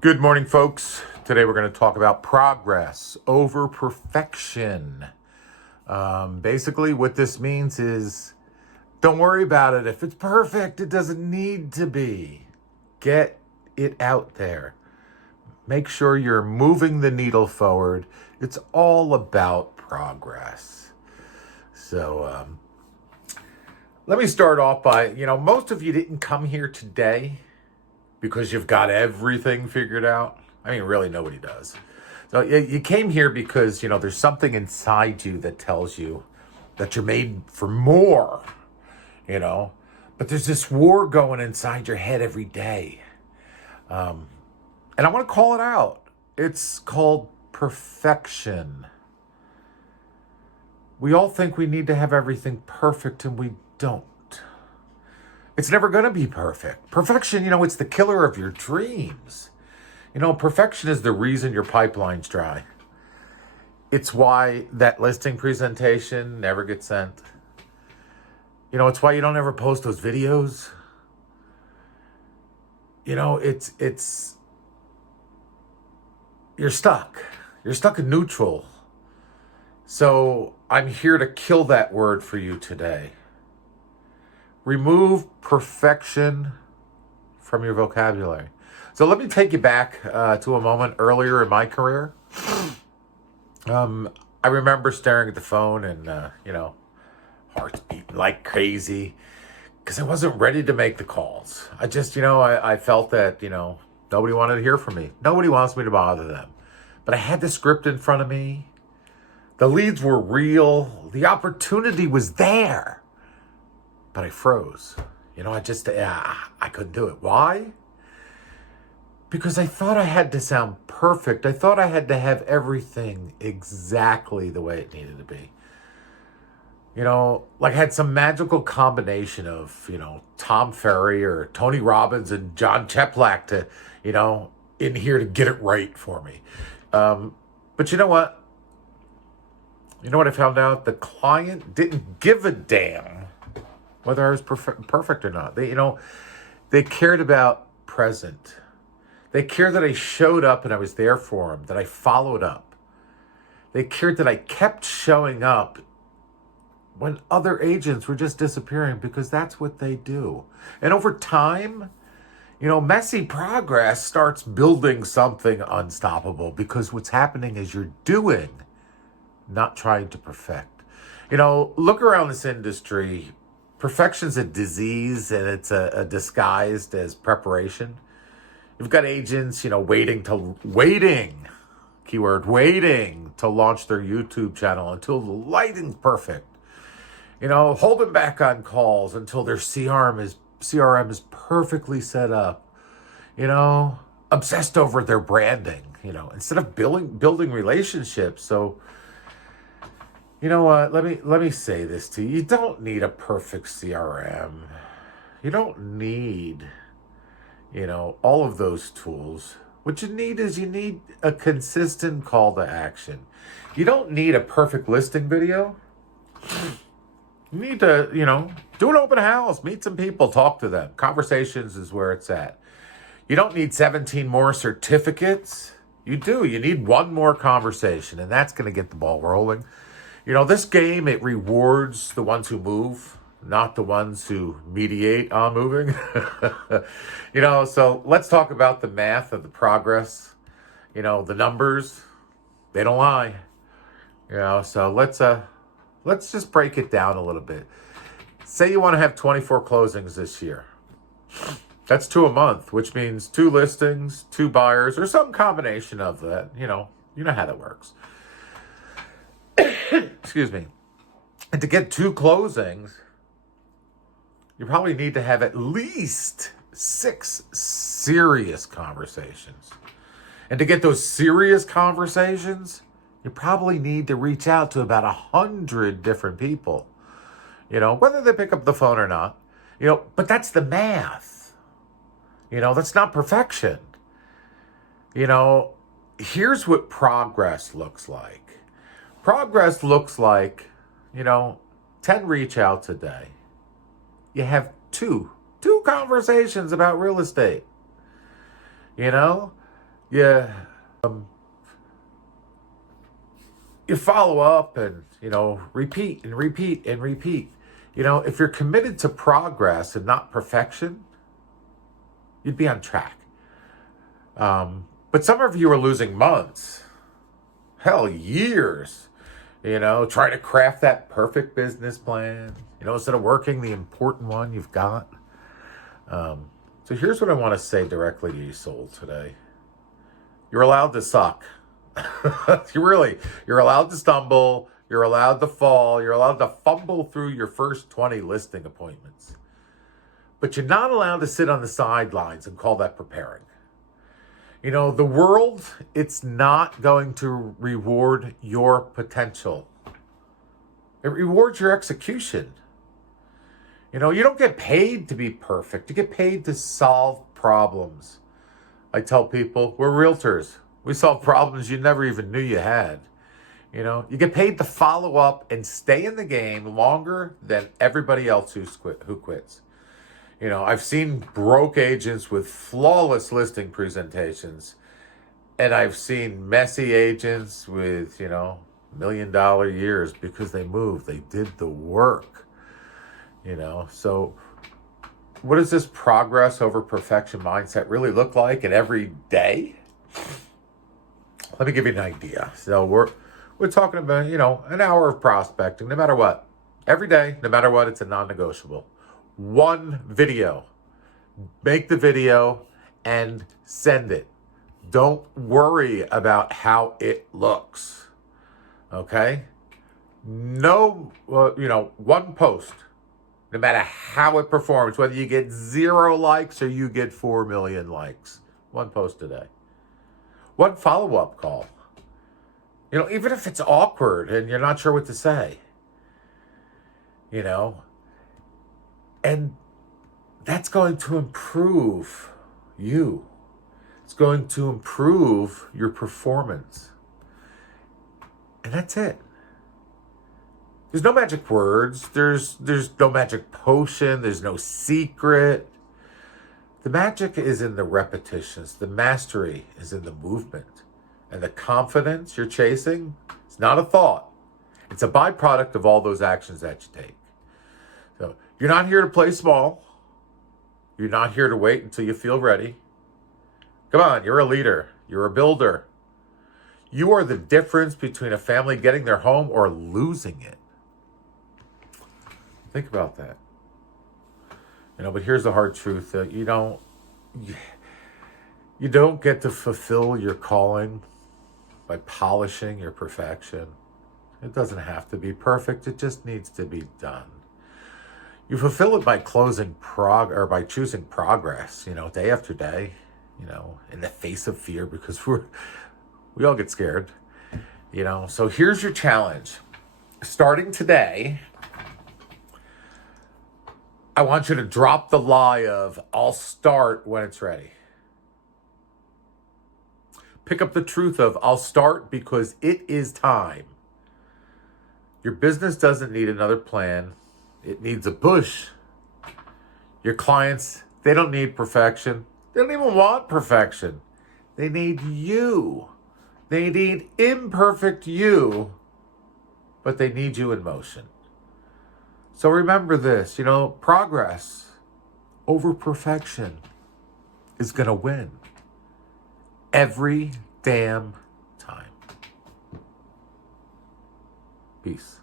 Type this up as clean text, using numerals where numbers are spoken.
Good morning, folks. Today we're going to talk about progress over perfection. Basically, what this means is don't worry about it. If it's perfect, it doesn't need to be. Get it out there. Make sure you're moving the needle forward. It's all about progress. So, let me start off by, most of you didn't come here today because you've got everything figured out. I mean, really, nobody does. So you came here because, there's something inside you that tells you that you're made for more, you know. But there's this war going inside your head every day. And I want to call it out. It's called perfection. We all think we need to have everything perfect, and we don't. It's never going to be perfect. Perfection, it's the killer of your dreams. Perfection is the reason your pipeline's dry. It's why that listing presentation never gets sent. It's why you don't ever post those videos. It's you're stuck. You're stuck in neutral. So I'm here to kill that word for you today. Remove perfection from your vocabulary. So let me take you back to a moment earlier in my career. I remember staring at the phone and, hearts beating like crazy because I wasn't ready to make the calls. I just, I felt that, nobody wanted to hear from me. Nobody wants me to bother them. But I had the script in front of me. The leads were real. The opportunity was there. But I froze. I couldn't do it. Why? Because I thought I had to sound perfect. I thought I had to have everything exactly the way it needed to be. Like I had some magical combination of, Tom Ferry or Tony Robbins and John Cheplack to, in here to get it right for me. But you know what? You know what I found out? The client didn't give a damn whether I was perfect or not. They cared about present. They cared that I showed up and I was there for them, that I followed up. They cared that I kept showing up when other agents were just disappearing because that's what they do. And over time, messy progress starts building something unstoppable because what's happening is you're doing, not trying to perfect. Look around this industry. Perfection's a disease and it's a disguised as preparation. You've got agents, waiting, keyword, waiting to launch their YouTube channel until the lighting's perfect. Holding back on calls until their CRM is perfectly set up. Obsessed over their branding, instead of building relationships. So, you know what? Let me say this to you. You don't need a perfect CRM. You don't need, all of those tools. What you need is a consistent call to action. You don't need a perfect listing video. You need to, do an open house, meet some people, talk to them. Conversations is where it's at. You don't need 17 more certificates. You do. You need one more conversation, and that's going to get the ball rolling. This game, it rewards the ones who move, not the ones who mediate on moving. So let's talk about the math of the progress. The numbers, they don't lie. So let's just break it down a little bit. Say you want to have 24 closings this year. That's 2 a month, which means 2 listings, 2 buyers, or some combination of that. You know how that works. Excuse me. And to get 2 closings, you probably need to have at least 6 serious conversations. And to get those serious conversations, you probably need to reach out to about 100 different people. Whether they pick up the phone or not. But that's the math. That's not perfection. Here's what progress looks like. Progress looks like, 10 reach outs a day. You have two conversations about real estate. Yeah, you follow up and, repeat and repeat and repeat. If you're committed to progress and not perfection, you'd be on track. But some of you are losing months, hell, years, trying to craft that perfect business plan, instead of working the important one you've got. So here's what I want to say directly to you, soul, today. You're allowed to suck. You're allowed to stumble. You're allowed to fall. You're allowed to fumble through your first 20 listing appointments. But you're not allowed to sit on the sidelines and call that preparing. The world, it's not going to reward your potential. It rewards your execution. You don't get paid to be perfect. You get paid to solve problems. I tell people, we're realtors. We solve problems you never even knew you had. You get paid to follow up and stay in the game longer than everybody else who quits. I've seen broke agents with flawless listing presentations, and I've seen messy agents with, $1 million years because they moved. They did the work. So what does this progress over perfection mindset really look like in every day? Let me give you an idea. So we're talking about, an hour of prospecting, no matter what. Every day, no matter what, it's a non-negotiable. One video. Make the video and send it. Don't worry about how it looks. Okay? No, one post. No matter how it performs, whether you get 0 likes or you get 4 million likes. One post a day. One follow-up call. Even if it's awkward and you're not sure what to say. And that's going to improve you. It's going to improve your performance. And that's it. There's no magic words. There's no magic potion. There's no secret. The magic is in the repetitions. The mastery is in the movement. And the confidence you're chasing, it's not a thought. It's a byproduct of all those actions that you take. So you're not here to play small. You're not here to wait until you feel ready. Come on, you're a leader. You're a builder. You are the difference between a family getting their home or losing it. Think about that. But here's the hard truth that you don't get to fulfill your calling by polishing your perfection. It doesn't have to be perfect. It just needs to be done. You fulfill it by by choosing progress, day after day, in the face of fear, because we all get scared, So here's your challenge. Starting today, I want you to drop the lie of, I'll start when it's ready. Pick up the truth of, I'll start because it is time. Your business doesn't need another plan. It needs a push. Your clients, they don't need perfection. They don't even want perfection. They need you. They need imperfect you, but they need you in motion. So remember this, progress over perfection is going to win every damn time. Peace.